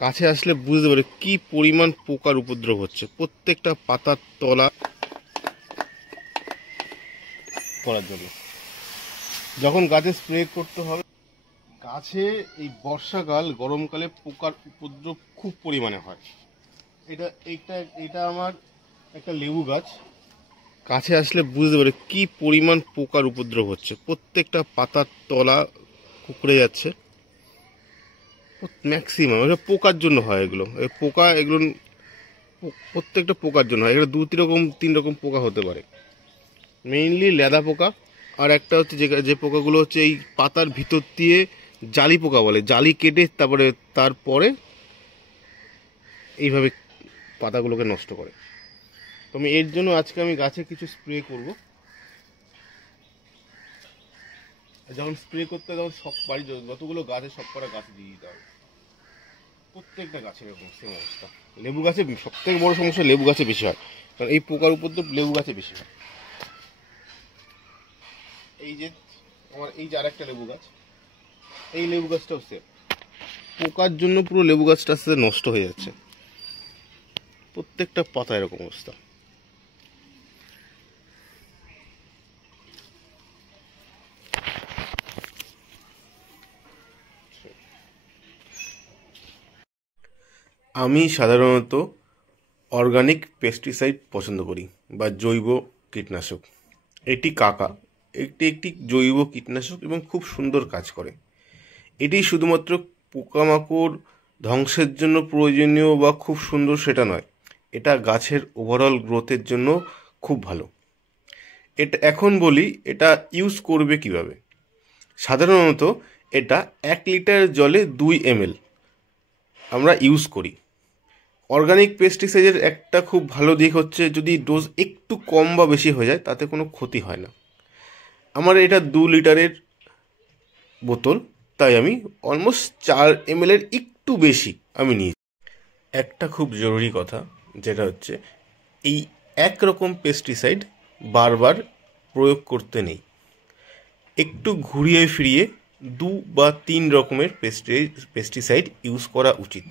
কাছে আসলে বুঝতে পারে কি পরিমাণ পোকার উপদ্রব হচ্ছে। প্রত্যেকটা পাতার তলা করার জন্য যখন গাছে স্প্রে করতে হবে, গাছে এই বর্ষাকাল গরমকালে পোকার উপদ্রব খুব পরিমাণে হয়। এটা আমার একটা লেবু গাছ। কাছে আসলে বুঝতে পারে কি পরিমাণ পোকার উপদ্রব হচ্ছে। প্রত্যেকটা পাতার তলা কুকড়ে যাচ্ছে। ম্যাক্সিমাম এটা পোকার জন্য হয়। এগুলো প্রত্যেকটা পোকার জন্য হয়। এগুলো তিন রকম পোকা হতে পারে। মেইনলি লেদা পোকা, আর একটা হচ্ছে যে পোকাগুলো হচ্ছে এই পাতার ভিতর দিয়ে জালি পোকা বলে, জালি কেটে তারপরে এইভাবে পাতাগুলোকে নষ্ট করে। তো এর জন্য আজকে আমি গাছে কিছু স্প্রে করব। যখন স্প্রে করতে তখন সব বাড়ি যতগুলো গাছে সব কটা গাছে দিয়ে দিতে হবে। প্রত্যেকটা গাছের এরকম সেম অবস্থা। লেবু গাছে সব থেকে বড় সমস্যা লেবু গাছে বেশি হয়, কারণ এই পোকার উপদ্রব লেবু গাছে বেশি হয়। এই যে আরেকটা লেবু গাছ, এই লেবু গাছটাও সেম পোকার জন্য পুরো লেবু গাছটা আস্তে আস্তে নষ্ট হয়ে যাচ্ছে। প্রত্যেকটা পাতা এরকম অবস্থা। আমি সাধারণত অর্গানিক পেস্টিসাইড পছন্দ করি বা জৈব কীটনাশক। এটি একটি জৈব কীটনাশক এবং খুব সুন্দর কাজ করে। এটি শুধুমাত্র পোকামাকড় ধ্বংসের জন্য প্রয়োজনীয় বা খুব সুন্দর সেটা নয়, এটা গাছের ওভারঅল গ্রোথের জন্য খুব ভালো। এখন বলি এটা ইউজ করবে কিভাবে। সাধারণত এটা 1 লিটার জলে 2 ml আমরা ইউজ করি। অর্গানিক পেস্টিসাইডের একটা খুব ভালো দিক হচ্ছে যদি ডোজ একটু কম বা বেশি হয়ে যায় তাতে কোনো ক্ষতি হয় না। আমার এটা 2 লিটারের বোতল, তাই আমি অলমোস্ট 4 ml এর একটু বেশি আমি নিই। একটা খুব জরুরি কথা যেটা হচ্ছে এই একরকম পেস্টিসাইড বারবার প্রয়োগ করতে নেই। একটু ঘুরিয়ে ফিরিয়ে 2 বা 3 রকমের পেস্টিসাইড ইউজ করা উচিত।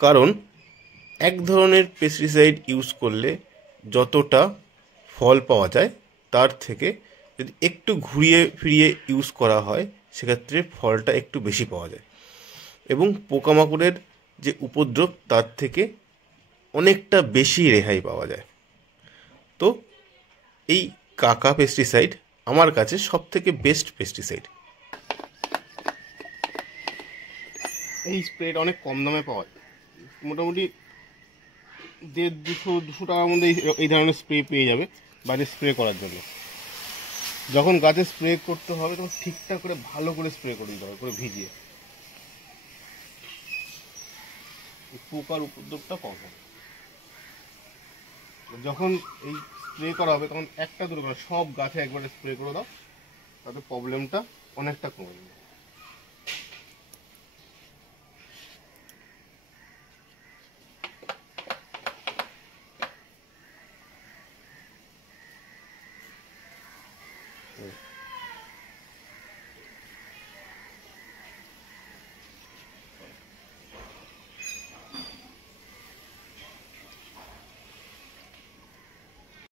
কারণ এক ধরনের পেস্টিসাইড ইউজ করলে যতটা ফল পাওয়া যায় তার থেকে যদি একটু ঘুরিয়ে ফিরিয়ে ইউজ করা হয় সেক্ষেত্রে ফলটা একটু বেশি পাওয়া যায় এবং পোকামাকড়ের যে উপদ্রব তার থেকে অনেকটা বেশি রেহাই পাওয়া যায়। তো এই পেস্টিসাইড আমার কাছে সব থেকে বেস্ট পেস্টিসাইড। এই স্প্রেটা অনেক কম দামে পাওয়া যায়, মোটামুটি 150-200 টাকার মধ্যে এই ধরনের স্প্রে পেয়ে যাবে বাইরে স্প্রে করার জন্য। যখন গাছে স্প্রে করতে হবে তখন ঠিকঠাক করে ভালো করে স্প্রে করে দিতে হবে, করে ভিজিয়ে, পোকার উপদ্রবটা কম হবে। যখন এই স্প্রে করা হবে তখন একটা দুটো করে সব গাছে একবারে স্প্রে করে দাও, তাতে প্রবলেমটা অনেকটা কমে যাবে।